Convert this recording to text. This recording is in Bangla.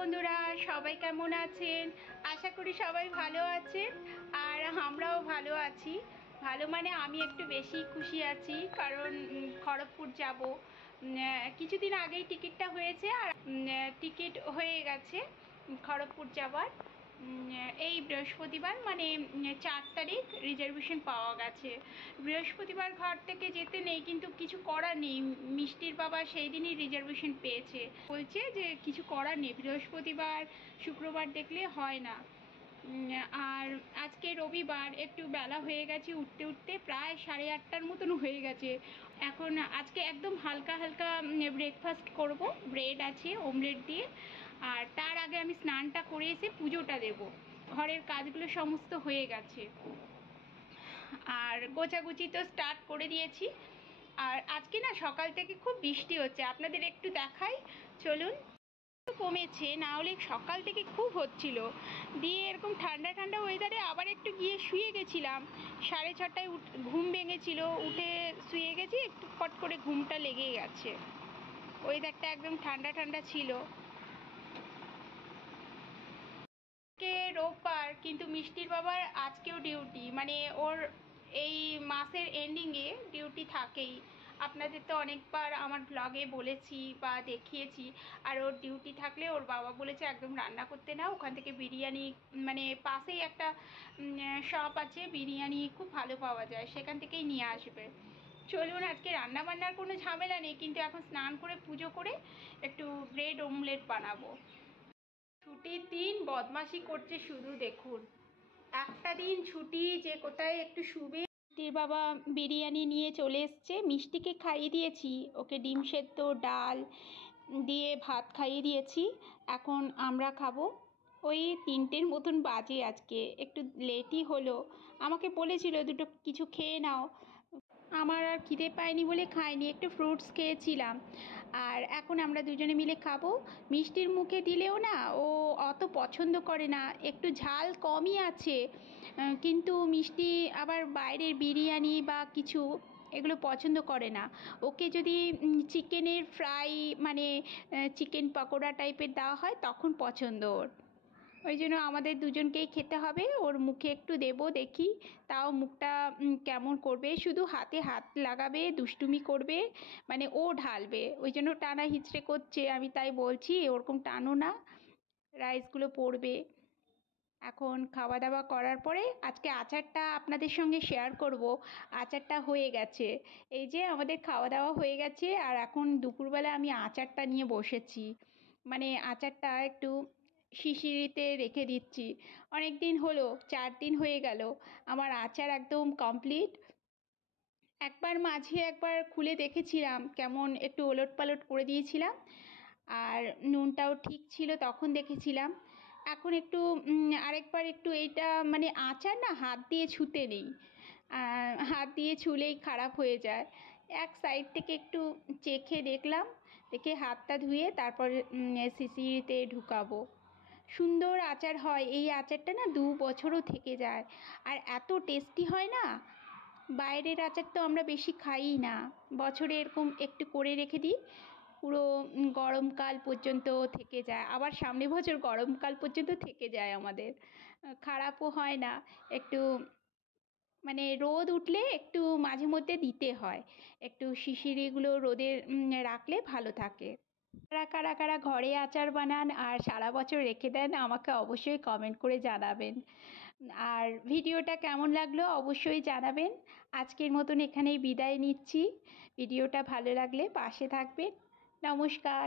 বন্ধুরা, সবাই কেমন আছেন? আশা করি সবাই ভালো আছেন আর আমরাও ভালো আছি। ভালো মানে আমি একটু বেশি খুশি আছি, কারণ খড়গপুর যাব। কিছুদিন আগেই টিকিটটা হয়েছে আর টিকিট হয়ে গেছে খড়গপুর যাবার। এই বৃহস্পতিবার মানে 4 তারিখ রিজার্ভেশন পাওয়া গেছে। বৃহস্পতিবার ঘর থেকে যেতে নেই, কিন্তু কিছু করার নেই। মিষ্টির বাবা সেই দিনই রিজার্ভেশন পেয়েছে, বলছে যে কিছু করার নেই, বৃহস্পতিবার শুক্রবার দেখলে হয় না। আর আজকে রবিবার, একটু বেলা হয়ে গেছে, উঠতে উঠতে প্রায় 8:30টার মতন হয়ে গেছে। এখন আজকে একদম হালকা হালকা ব্রেকফাস্ট করব, ব্রেড আছে অমলেট দিয়ে। আর তার আগে আমি স্নানটা করে এসে পুজোটা দেব। ঘরের কাজগুলো সমস্ত হয়ে গেছে আর গোছাগুছি তো স্টার্ট করে দিয়েছি। আর আজকে না সকাল থেকে খুব বৃষ্টি হচ্ছে, আপনাদের একটু দেখাই, চলুন। কমেছে, না হলে সকাল থেকে খুব হচ্ছিল। দিয়ে এরকম ঠান্ডা ঠান্ডা ওয়েদারে আবার একটু গিয়ে শুয়ে গেছিলাম। 6:30টায় ঘুম ভেঙেছিল, উঠে শুয়ে গেছি, একটু ফট করে ঘুমটা লেগে গেছে। ওয়েদারটা একদম ঠান্ডা ঠান্ডা ছিল। রোববার, কিন্তু মিষ্টির বাবার আজকেও ডিউটি, মানে ওর এই মাসের এন্ডিংয়ে ডিউটি থাকেই। আপনাদের তো অনেকবার আমার ব্লগে বলেছি বা দেখিয়েছি। আর ওর ডিউটি থাকলে ওর বাবা বলেছে একদম রান্না করতে না, ওখান থেকে বিরিয়ানি, মানে পাশেই একটা শপ আছে, বিরিয়ানি খুব ভালো পাওয়া যায়, সেখান থেকেই নিয়ে আসবে। চলুন, আজকে রান্না বান্নার কোনো ঝামেলা নেই, কিন্তু এখন স্নান করে পুজো করে একটু ব্রেড অমলেট বানাবো। ছুটির দিন বদমাশি করছে শুধু, দেখুন। একটা দিন ছুটি, যে কোথায় একটু শুবে। মিষ্টির বাবা বিরিয়ানি নিয়ে চলে এসছে, মিষ্টিকে খাইয়ে দিয়েছি, ওকে ডিম সেদ্ধ ডাল দিয়ে ভাত খাইয়ে দিয়েছি। এখন আমরা খাবো। ওই 3টের মতন বাজে, আজকে একটু লেটই হলো। আমাকে বলেছিল দুটো কিছু খেয়ে নাও, আমার আর খিদে পায়নি বলে খাইনি, একটু ফ্রুটস খেয়েছিলাম। আর এখন আমরা দুজনে মিলে খাবো। মিষ্টির মুখে দিলেও না ও অত পছন্দ করে না, একটু ঝাল কমই আছে। কিন্তু মিষ্টি আবার বাইরের বিরিয়ানি বা কিছু এগুলো পছন্দ করে না। ওকে যদি চিকেনের ফ্রাই, মানে চিকেন পকোড়া টাইপের দেওয়া হয় তখন পছন্দ ওর। ওই জন্য আমাদের দুজনকেই খেতে হবে। ওর মুখে একটু দেবো, দেখি তাও মুখটা কেমন করবে। শুধু হাতে হাত লাগাবে, দুষ্টুমি করবে, মানে ও ঢালবে, ওই জন্য টানা হিচড়ে করছে। আমি তাই বলছি ওরকম টানো না, রাইসগুলো পড়বে। এখন খাওয়া দাওয়া করার পরে আজকে আচারটা আপনাদের সঙ্গে শেয়ার করব। আচারটা হয়ে গেছে, এই যে আমাদের খাওয়া দাওয়া হয়ে গেছে। আর এখন দুপুরবেলা আমি আচারটা নিয়ে বসেছি, মানে আচারটা একটু শিশিরিতে রেখে দিচ্ছি। অনেক দিন হলো, 4 দিন হয়ে গেল আমার আচার একদম কমপ্লিট। একবার মাঝে একবার খুলে দেখেছিলাম, কেমন একটু ওলট পালট করে দিয়েছিলাম, আর নুনটাও ঠিক ছিল তখন দেখেছিলাম। এখন একটু আরেকবার একটু, এইটা মানে আচার না হাত দিয়ে ছুঁতে নেই, হাত দিয়ে ছুলেই খারাপ হয়ে যায়। এক সাইড থেকে একটু চেখে দেখলাম, দেখে হাতটা ধুয়ে তারপর শিশিতে ঢুকাবো। সুন্দর আচার হয় এই আচারটা, না 2 বছরও থেকে যায়, আর এত টেস্টি হয় না। বাইরের আচার তো আমরা বেশি খাইই না, বছরে এরকম একটু করে রেখে দিই, পুরো গরমকাল পর্যন্ত থেকে যায়, আবার সামনে বছর গরমকাল পর্যন্ত থেকে যায় আমাদের, খারাপও হয় না। একটু মানে রোদ উঠলে একটু মাঝে মধ্যে দিতে হয়, একটু শিশিরিগুলো রোদে রাখলে ভালো থাকে। কারা কারা কারা ঘরে আচার বানান আর সারা বছর রেখে দেন, আমাকে অবশ্যই কমেন্ট করে জানাবেন। আর ভিডিওটা কেমন লাগলো অবশ্যই জানাবেন। আজকের মতন এখানেই বিদায় নিচ্ছি। ভিডিওটা ভালো লাগলে পাশে থাকবেন। নমস্কার।